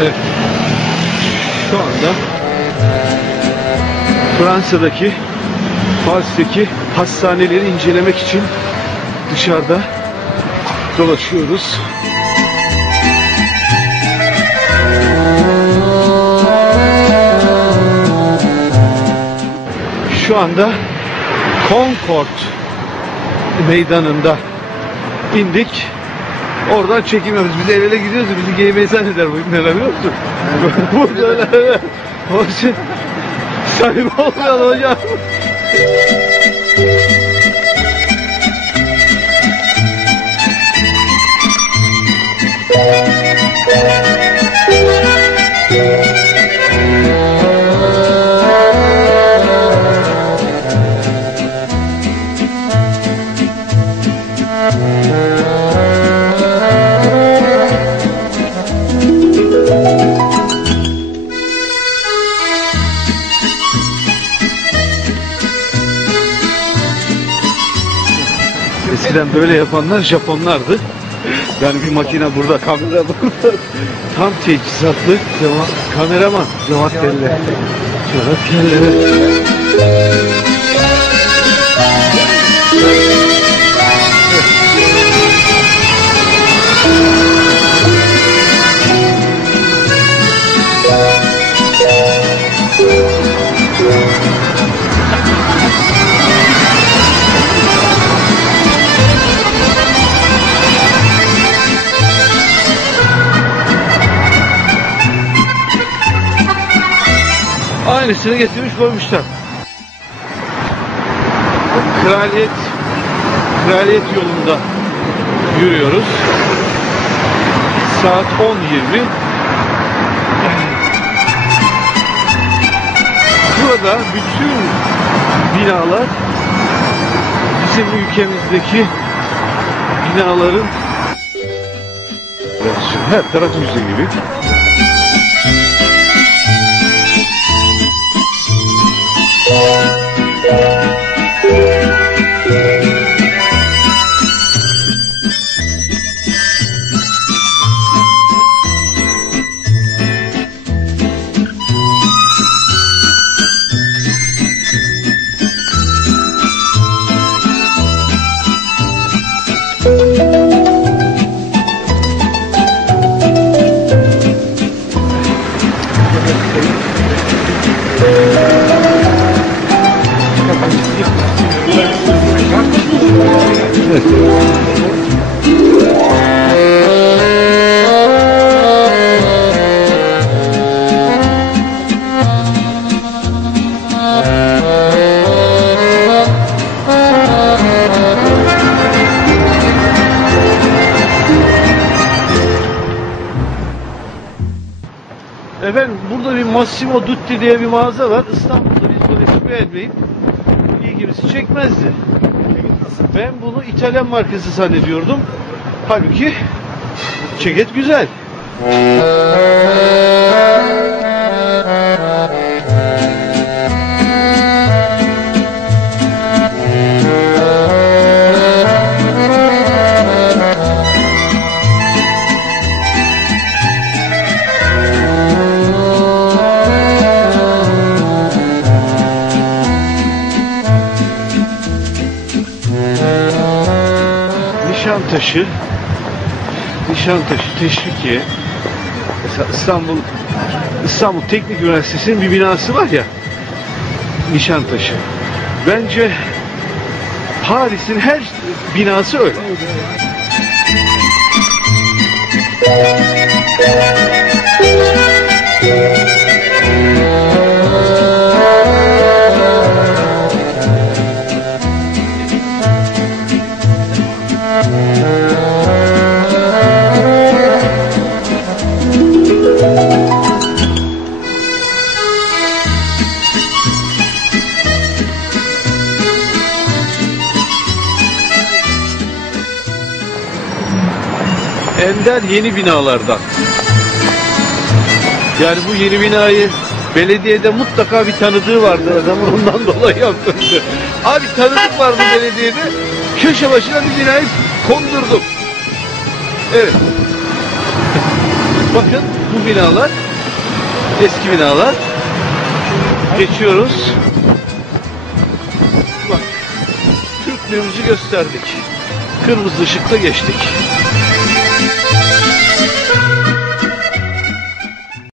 Evet. Şu anda Fransa'daki Paris'teki hastaneleri incelemek için dışarıda dolaşıyoruz. Şu anda Concord meydanında indik. Oradan çekim yapıyoruz. Biz el ele gidiyoruz. Bizi giymeyi zanneder bu ibneler biliyor musun? bu böyle. Şey, sahibi olmayan hocam. Eskiden böyle yapanlar Japonlardı. Yani bir makine burada, kamera burada. Tam teçhizatlı ceva- kameraman. Cevat Kelle. Cevat Kelle. Aynısını getirmiş koymuşlar. Kraliyet Kraliyet yolunda yürüyoruz. Saat 10.20. Burada bütün binalar bizim ülkemizdeki binaların her taraf müze gibi. Thank you. Burada bir Massimo Dutti diye bir mağaza var. İstanbul'da biz böyle beğenmeyip ilgimizi çekmezdi. Ben bunu İtalyan markası zannediyordum. Halbuki ceket güzel. Nişantaşı Nişantaşı, Teşvikiye mesela İstanbul İstanbul Teknik Üniversitesi'nin bir binası var ya Nişantaşı. Bence Paris'in her binası öyle. Ender yeni binalardan. Yani bu yeni binayı belediyede mutlaka bir tanıdığı vardı adamın ondan dolayı yaptırdı. Abi tanıdık vardı belediyede. Köşe başına bir binayı kondurdum. Evet. bakın bu binalar eski binalar. Geçiyoruz. Bak Türklüğümüzü gösterdik. Kırmızı ışıkta geçtik.